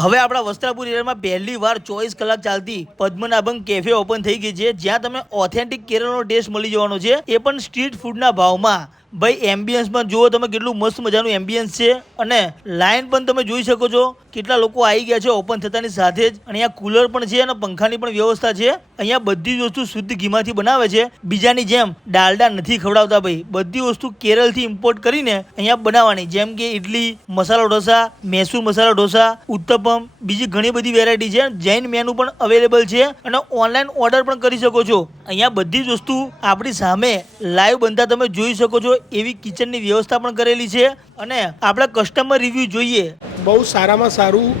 હવે આપણા વસ્ત્રાપુર એરિયામાં પહેલી વાર ચોવીસ કલાક ચાલતી પદ્મનાભમ કેફે ઓપન થઈ ગઈ છે, જ્યાં તમે ઓથેન્ટિક કેરળનો ટેસ્ટ મળી જવાનો છે. એ પણ સ્ટ્રીટ ફૂડના ભાવમાં. ભાઈ એમ્બિયન્સમાં જુઓ તમે કેટલું મસ્ત મજાનું એમ્બિયન્સ છે. અને લાઈન પણ તમે જોઈ શકો છો. કેટલા લોકો આવી ગયા છે ઓપન થતાની સાથે જ. અહીંયા કુલર પણ છે અને પંખાની પણ વ્યવસ્થા છે. અહીંયા બધી જ વસ્તુ શુદ્ધ ઘીમાંથી બનાવે છે. બીજાની જેમ ડાલડા નથી ખવડાવતા ભાઈ. બધી વસ્તુ કેરળથી ઇમ્પોર્ટ કરીને અહીંયા બનાવવાની. જેમ કે ઇડલી મસાલો ઢોસા, મૈસૂર મસાલા ઢોસા, ઉત્તપમ બીજી ઘણી બધી વેરાયટી છે. જૈન મેનુ પણ અવેલેબલ છે અને ઓનલાઈન ઓર્ડર પણ કરી શકો છો. અહીંયા બધી જ વસ્તુ આપણી સામે લાઈવ બનતા તમે જોઈ શકો છો એવી કિચનની વ્યવસ્થા પણ કરેલી છે અને આપણા કસ્ટમર રિવ્યૂ જોઈએ. બહુ સારામાં સારું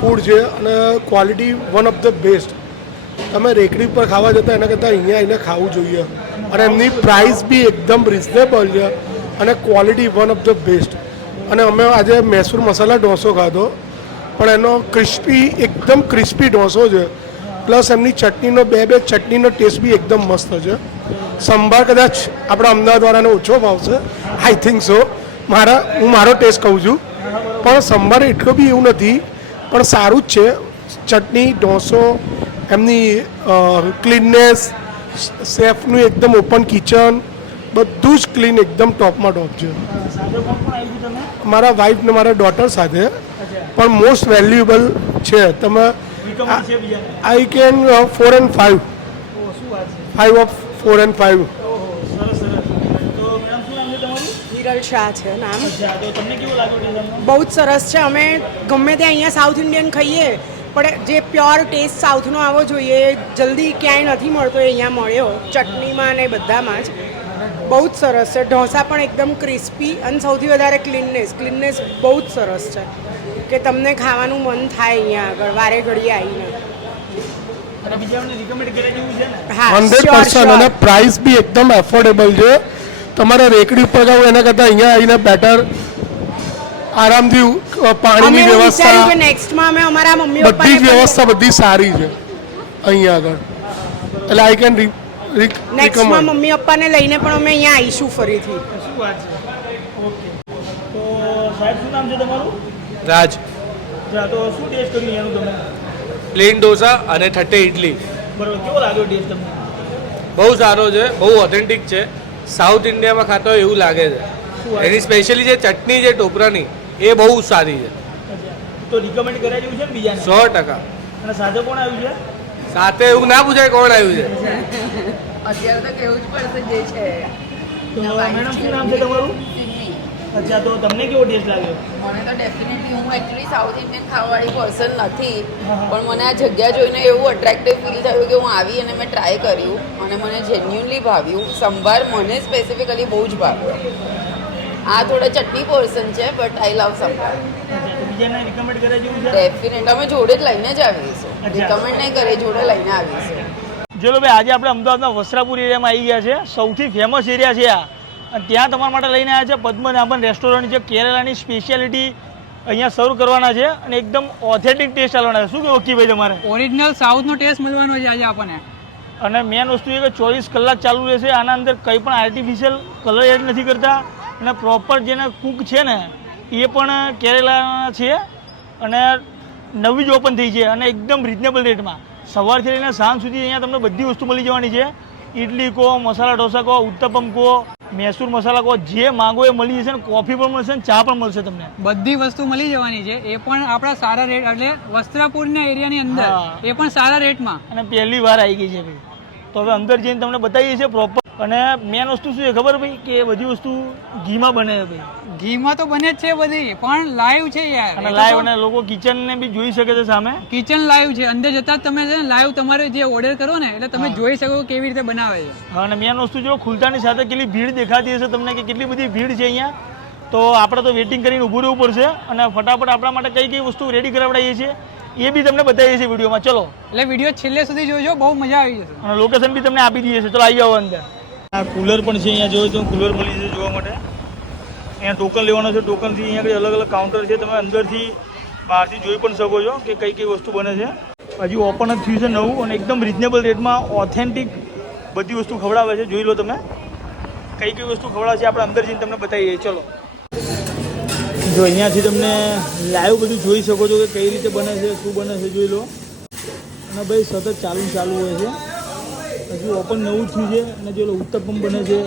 ફૂડ છે અને quality one of the best તમે રેકડી પર ખાવા જતા એના કરતાં અહીંયા આવીને ખાવું જોઈએ. અને એમની પ્રાઇસ બી એકદમ રિઝનેબલ છે અને quality one of the best અને અમે આજે મૈસૂર મસાલા ઢોસો ખાધો. પણ એનો ક્રિસ્પી એકદમ ક્રિસ્પી ઢોસો છે. પ્લસ એમની ચટણીનો બે બે ચટણીનો ટેસ્ટ બી એકદમ મસ્ત છે. સંભાર કદાચ આપણા અમદાવાદવાળાને ઓછો ભાવશે. આઈ થિંક સો મારા હું મારો ટેસ્ટ કહું છું. પણ સંભાર એટલો બી એવું નથી. પણ સારું જ છે. ચટણી ઢોસો એમની ક્લીનનેસ સેફનું એકદમ ઓપન કિચન બધું જ ક્લીન એકદમ ટોપમાં ટોપ છે. મારા વાઈફ ને મારા ડોટર સાથે. પણ મોસ્ટ વેલ્યુએબલ છે. તમે I can four and five five of four and Shah છે નામ. બહુ જ સરસ છે. અમે ગમે ત્યાં અહીંયા સાઉથ ઇન્ડિયન ખાઈએ પણ જે પ્યોર ટેસ્ટ સાઉથનો આવવો જોઈએ એ જલ્દી ક્યાંય નથી મળતો એ અહીંયા મળ્યો. ચટણીમાં ને બધામાં જ. બહુ જ સરસ છે. ઢોસા પણ એકદમ ક્રિસ્પી અને સૌથી વધારે ક્લીનનેસ ક્લીનનેસ બહુ જ સરસ છે. કે તમને ખાવાનું મન થાય અહીંયા આગળ વારે ઘડીએ આવીને. અને પ્રાઇસ બી એકદમ એફોર્ડેબલ છે. તમારે રેકડી ઉપર જાવ એના કરતાં અહીંયા આવીને બેટર આરામથી પાણીની વ્યવસ્થા નેક્સ્ટમાં અમે અમારા મમ્મી બધી જ વ્યવસ્થા બધી સારી છે અહીંયા આગળ. એટલે આઈ કેન નેક્સ્ટમાં મમ્મી પપ્પાને લઈને પણ અમે અહીંયા આવીશું ફરીથી. શું વાત છે? ઓકે તો સાહેબ શું નામ છે તમારું? રાજ. તો શું ટેસ્ટ કર્યું એનું તમે પ્લેન ઢોસા અને ઠઠ્ઠે ઇડલી બરોબર કેવો લાગ્યો ટેસ્ટ તમને? બહુ સારો છે બહુ ઓથેન્ટિક છે. સાઉથ ઇન્ડિયામાં ખાતો હોય એવું લાગે છે. એની સ્પેશિયલી જે ચટણી છે ટોપરાની એ બહુ સારી છે. તો રિકમેન્ડ કર્યા જેવું છે ને બીજાને? સો ટકા. અને સાથે કોણ આવ્યું છે? સાથે એવું ના પૂછાય કોણ આવ્યું છે. અત્યારે તો કેવું જ પડશે જે છે. તો મેડમ શું નામ છે તમારું? અચ્છા તો તમને કેવો ટેસ્ટ લાગ્યો? મને તો ડેફિનેટલી હું એકચ્યુઅલી સાઉથ ઇન્ડિયન ખાવાવાળી પર્સન નથી પણ મને આ જગ્યા જોઈને એવું અટ્રેક્ટિવ ફીલ થયું કે હું આવી અને મેં ટ્રાય કર્યું અને મને જેન્યુનલી ભાવ્યું. સંભાર મને સ્પેસિફિકલી બહુ જ ભાવ્યો. આ થોડા ચટણી પર્સન છે બટ આઈ લવ સંભાર. બીજાને રિકમેન્ડ કર્યા જેવું છે? ડેફિનેટ અમે જોડે જ લઈને જ આવીશું. રિકમેન્ડ નહીં કરીએ જોડે લઈને આવીશું ચલો ભાઈ આજે આપણે અમદાવાદના વસ્ત્રાપુર એરિયામાં આવી ગયા છે. સૌથી ફેમસ એરિયા છે આ. અને ત્યાં તમારા માટે લઈને આવ્યા છે પદ્મનાભન રેસ્ટોરન્ટ છે કેરલાની સ્પેશિયાલિટી અહીંયા સર્વ કરવાના છે અને એકદમ ઓથેન્ટિક ટેસ્ટ આવવાના છે. શું કે વકીભાઈ તમારે? ઓરિજિનલ સાઉથનો ટેસ્ટ મળવાનો છે આજે આપણને. અને મેન વસ્તુ એ કે ચોવીસ કલાક ચાલુ રહેશે આના અંદર કંઈ પણ આર્ટિફિશિયલ કલર એડ નથી કરતા. અને પ્રોપર જેને કૂક છે ને એ પણ કેરેલાના છે અને નવી જ ઓપન થઈ છે અને એકદમ રિઝનેબલ રેટમાં સવારથી લઈને સાંજ સુધી અહીંયા તમને બધી વસ્તુ મળી જવાની છે. ઇડલી કહો મસાલા ઢોસા કહો ઉત્તપમ કહો મૈસૂર મસાલા કહો જે માંગો એ મળી જશે ને કોફી પણ મળશે ને ચા પણ મળશે તમને. બધી વસ્તુ મળી જવાની છે. એ પણ આપણા સારા રેટ એટલે વસ્ત્રાપુરના એરિયાની અંદર એ પણ સારા રેટમાં અને પહેલી વાર આવી ગઈ છે ભાઈ. તો હવે અંદર જઈને તમને બતાવીએ છીએ પ્રોપર અને મેન વસ્તુ શું છે ખબર ભાઈ કે બધી વસ્તુ ઘીમાં બને છે ભાઈ. ઘીમાં તો બને જ છે બધી પણ લાઈવ છે યાર. અને લાઈવ અને લોકો કિચન ને બી જોઈ શકે છે સામે. કિચન લાઈવ છે અંદર જતા તમે છે ને લાઈવ તમારે જે ઓર્ડર કરો ને એટલે તમે જોઈ શકો કેવી રીતે બનાવે છે. અને મેન વસ્તુ જો ખુલતાની સાથે કેટલી ભીડ દેખાતી હશે તમને કે કેટલી બધી ભીડ છે અહીંયા તો આપણે તો વેઇટિંગ કરીને ઊભું રહેવું પડશે અને ફટાફટ આપણા માટે કઈ કઈ વસ્તુ રેડી કરાવડાવીએ છીએ એ બી તમને બતાવીએ છીએ વિડીયોમાં. ચલો. એટલે વીડિયો છેલ્લે સુધી જોજો બહુ મજા આવી જશે. અને લોકેશન બી તમને આપી દઈએ છીએ. ચલો આવી જાઓ અંદર. આ કુલર પણ છે અહીંયા, જોયું તો કુલર મળી છે જોવા માટે. અહીંયા ટોકન લેવાનો છે ટોકનથી અહીંયા કંઈ અલગ અલગ કાઉન્ટર છે, તમે અંદરથી બહારથી જોઈ પણ શકો છો કે કઈ કઈ વસ્તુ બને છે. હજી ઓપન જ થયું છે નવું અને એકદમ રિઝનેબલ રેટમાં ઓથેન્ટિક બધી વસ્તુ ખવડાવે છે, જોઈ લો તમે. કઈ કઈ વસ્તુ ખવડાવે છે, આપણે અંદર જઈને તમને બતાવીએ. ચલો. જો અહીંયાથી તમને લાઈવ બધું જોઈ શકો છો કે કઈ રીતે બને છે, શું બને છે, જોઈ લો. અને ભાઈ સતત ચાલુ ચાલુ હોય છે. હજુ ઓપન નવું થયું છે અને જે ઉત્તપમ બને છે,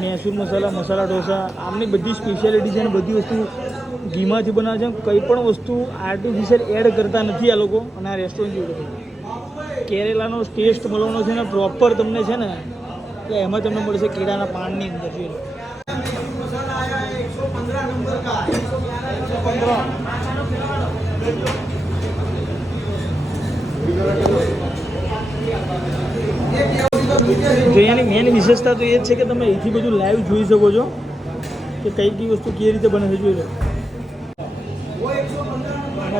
મૈસૂર મસાલા મસાલા ઢોસા, આમની બધી સ્પેશિયાલિટી છે અને બધી વસ્તુ ઘીમાંથી બનાવે છે. કંઈ પણ વસ્તુ આર્ટિફિશિયલ એડ કરતા નથી આ લોકો અને આ રેસ્ટોરન્ટ જેવું કેરેલાનો ટેસ્ટ મળવાનો છે ને પ્રોપર તમને છે ને, એટલે એમાં તમને મળશે કેળાના પાનની અંદર જોઈ લો જો અહીંયાની વિશેષતા તો એ જ છે કે તમે અહીંથી બધું લાઈવ જોઈ શકો છો કે કઈ કઈ વસ્તુ કેવી રીતે બને છે જોઈ લો.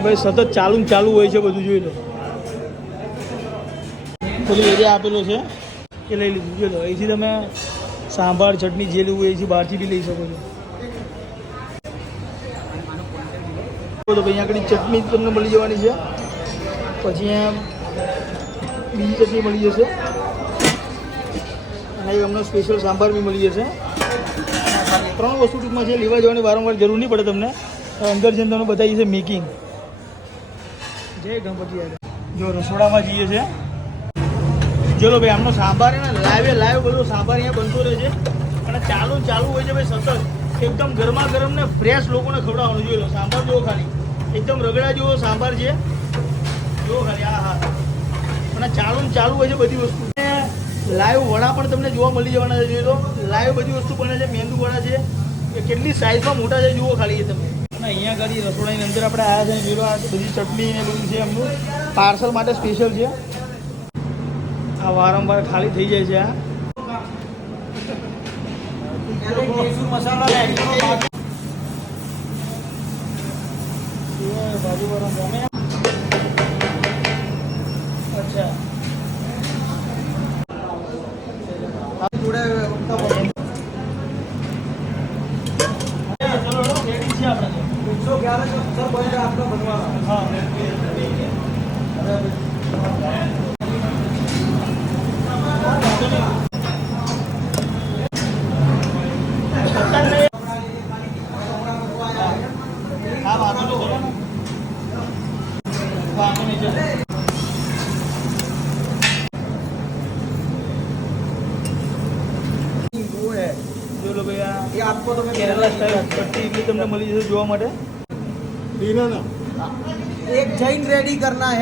ભાઈ સતત ચાલુ ચાલુ હોય છે બધું જોઈ લો. પેલું એરિયા આપેલો છે, એ લઈ લીધું, જોઈ લો. અહીંથી તમે સાંભાર, ચટણી જે લેવું હોય એથી બહારથી બી લઈ શકો છો. તો ભાઈ આગળ ચટણી તમને મળી જવાની છે. પછી અહીંયા બીજી ચટણી મળી જશે. અને સ્પેશિયલ સાંભાર બી મળી જશે. ત્રણ વસ્તુ ટૂંકમાં છે, લેવા જવાની વારંવાર જરૂર નહીં પડે તમને. અંદર જઈને તમને બતાવી છે મેકિંગ જય ગણપતિ જો રસોડામાં જઈએ છે. ચલો ભાઈ, આમનો સાંભાર ને લાઈવે લાઈવ બધો સાંભાર અહીંયા બનતો રહે છે. અને ચાલુ ચાલુ હોય છે ભાઈ સતત. એકદમ ગરમા ગરમ ને ફ્રેશ લોકોને ખવડાવવાનું જોઈ લો સાંભાર જુઓ ખાલી. એકદમ રગડા જેવો સાંભાર છે. જુઓ ખાલી, આ હા. અને ચાલુ ચાલુ હોય છે બધી વસ્તુ. લાઈવ વડા પણ તમને જોવા મળી જવાના છે, જોઈ લો. લાઈવ બધી વસ્તુ બને છે, મેંદુ વડા છે. એ કેટલી સાઇઝમાં મોટા છે, જુઓ ખાલી તમે. અહીંયા આગળ રસોડાની અંદર આપણે આવ્યા છે, જોઈ લો આ બધી ચટણી ને બધું છે એમનું. પાર્સલ માટે સ્પેશિયલ છે. આ વારંવાર ખાલી થઈ જાય છે, આ? અચ્છા ચલો, ready છે આપણે તો. હા. હા વાંધો નહીં ચલો ને. વાંધો નહીં ચલો. જો તમને મળી જશે જોવા માટે? એક જૈન રેડી કરના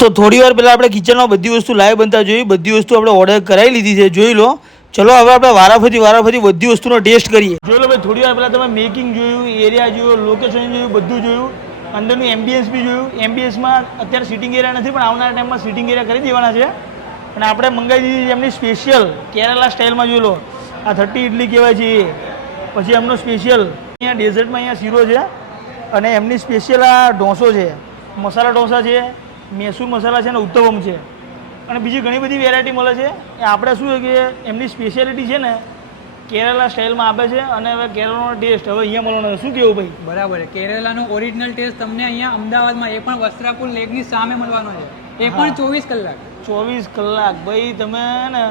તો થોડી વાર પહેલાં આપણે કિચનમાં બધી વસ્તુ લાઈવ બનતા જોઈ બધી વસ્તુ આપણે ઓર્ડર કરાવી લીધી છે. જોઈ લો. ચલો હવે આપણે વારાફરતી વારાફરતી બધી વસ્તુનો ટેસ્ટ કરીએ. જોઈ લો ભાઈ, થોડી વાર પહેલાં તમે મેકિંગ જોયું, એરિયા જોયું લોકેશન જોયું, બધું જોયું, અંદરનું એમ્બિયન્સ બી જોયું. એમ્બિયન્સમાં અત્યારે સિટિંગ એરિયા નથી, પણ આવનારા ટાઈમમાં સિટિંગ એરિયા કરી દેવાના છે. અને આપણે મંગાવી દીધી એમની સ્પેશિયલ કેરેલા સ્ટાઇલમાં જોઈ લો. આ થર્ટી ઇડલી કહેવાય છે પછી એમનો સ્પેશિયલ અહીંયા ડેઝર્ટમાં અહીંયા શીરો છે. અને એમની સ્પેશિયલ આ ઢોસો છે. મસાલા ઢોસા છે, મૈસૂર મસાલા છે અને ઉત્તપમ છે. અને બીજી ઘણી બધી વેરાયટી મળે છે. એ આપણે શું છે કે એમની સ્પેશિયાલિટી છે ને કેરલા સ્ટાઇલમાં આપે છે અને હવે કેરળનો ટેસ્ટ હવે અહીંયા મળવાનો શું કેવું ભાઈ? બરાબર છે. કેરેલાનો ઓરિજિનલ ટેસ્ટ તમને અહીંયા અમદાવાદમાં એ પણ વસ્ત્રાપુર લેકની સામે મળવાનો છે. એ પણ ચોવીસ કલાક. ચોવીસ કલાક. ભાઈ તમે ને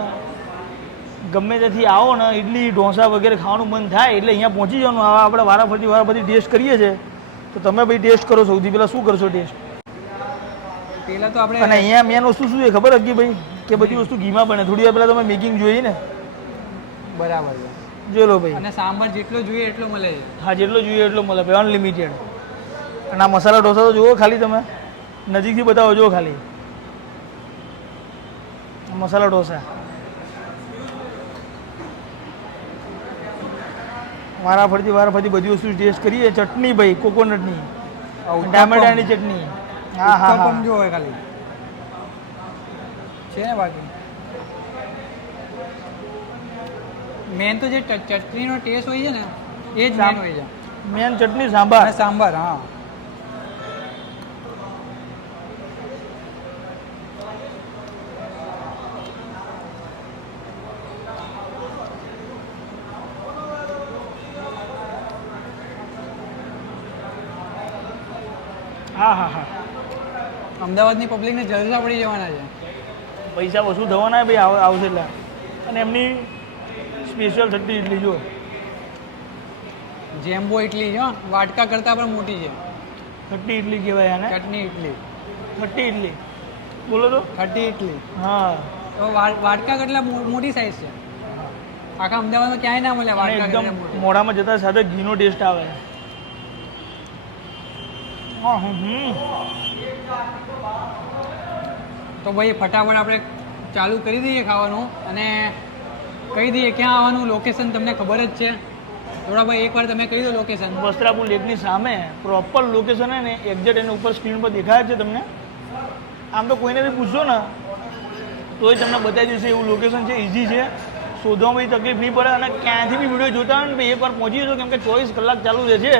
ગમે ત્યાંથી આવો ને ઇડલી ઢોસા વગેરે ખાવાનું મન થાય એટલે અહીંયા પહોંચી જવાનું. હવે આપણે વારાફરતી વારાફરતી ટેસ્ટ કરીએ છીએ. તો તમે ભાઈ ટેસ્ટ કરો સૌથી પહેલાં. શું કરશો ટેસ્ટ પેલા તો અને આપણે અહીંયા મેન વસ્તુ શું છે ખબર હતી ભાઈ? કે બધી વસ્તુ ઘીમાં બને. થોડી વાર પહેલાં તમે મેકિંગ જોઈ ને? બરાબર જોઈ લો ભાઈ. અને સાંભાર જેટલો જોઈએ એટલો મળે. હા જેટલો જોઈએ એટલો મળે ભાઈ અનલિમિટેડ અને આ મસાલા ઢોસા તો જુઓ ખાલી તમે. નજીકથી બતાવો જુઓ ખાલી. મસાલા ઢોસા. વારા ફરતી વારા ફરતી બધી વસ્તુ ટેસ્ટ કરીએ. ચટણી ભાઈ કોકોનટની ટામેટાની ચટણી. હા જો હોય ખાલી. છે ને બાકી મેન તો જે ચટણીનો ટેસ્ટ હોય છે ને એ જ મેન હોય છે. મેન ચટણી સાંભાર. સાંભાર હા. હા હા હા. અમદાવાદની પબ્લિકને જલસા પડી જવાના છે. પૈસા વસૂલ થવાના ભાઈ આવશે એટલે. અને એમની સ્પેશિયલ થતી ઇડલી જો જેમ્બો ઇડલી છે હો. વાટકા કરતાં પણ મોટી છે. ખટ્ટી ઇડલી કહેવાય આને. ચટણી ઇડલી ખટ્ટી ઇડલી બોલો તો. ખટ્ટી ઇડલી હા. તો વાટકા કેટલા મોટી સાઈઝ છે? આખા અમદાવાદમાં ક્યાંય ના મળે વાટકા મોઢામાં જતા સાથે ઘીનો ટેસ્ટ આવે. તો ભાઈ, ફટાફટ આપણે ચાલુ કરી દઈએ ખાવાનું અને કહી દઈએ ક્યાં આવવાનું લોકેશન તમને ખબર જ છે. થોડા ભાઈ, એકવાર તમે કહી દો લોકેશન વસ્ત્રાપુર લેકની સામે પ્રોપર લોકેશન હે ને એક્ઝેક્ટ એની ઉપર સ્ક્રીન પર દેખાય છે તમને. આમ તો કોઈને બી પૂછશો ને, તોય તમને બતાવી દેશે એવું લોકેશન છે ઇઝી છે. શોધવામાં તકલીફ નહીં પડે અને ક્યાંથી બી વીડિયો જોતા હોય ને એકવાર પહોંચી જશો, કેમ કે ચોવીસ કલાક ચાલુ રહે છે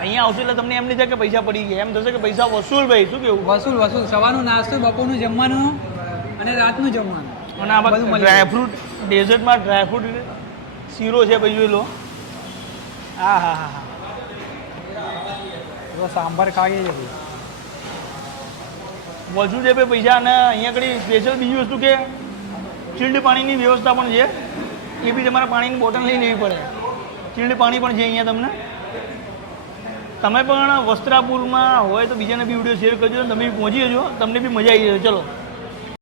અહીંયા આવશો એટલે તમને એમ નહીં થાય કે પૈસા પડી ગયા. એમ થશે કે પૈસા વસૂલ ભાઈ શું કેવું? વસૂલ વસૂલ. સવારનું નાસ્તો બપોરનું જમવાનું અને રાતનું જમવાનું. અને આ બધું ડ્રાયફ્રૂટ ડેઝર્ટમાં ડ્રાયફ્રૂટ શીરો છે ભાઈ જોઈ લો. હા હા હા. હા સાંભાર ખાઈએ છે ભાઈ. વસૂલ છે ભાઈ પૈસા અને અહીંયા આગળ સ્પેશિયલ બીજી વસ્તુ કે ચીલ્ડ પાણીની વ્યવસ્થા પણ છે. એ બી તમારે પાણીની બોટલ લઈ લેવી પડે. ચીલ્ડ પાણી પણ છે અહીંયા તમને. તમે પણ વસ્ત્રાપુરમાં હોય તો બીજાને બી વીડિયો શેર કરજો તમે પહોંચી જજો. તમને બી મજા આવી જશે. ચલો.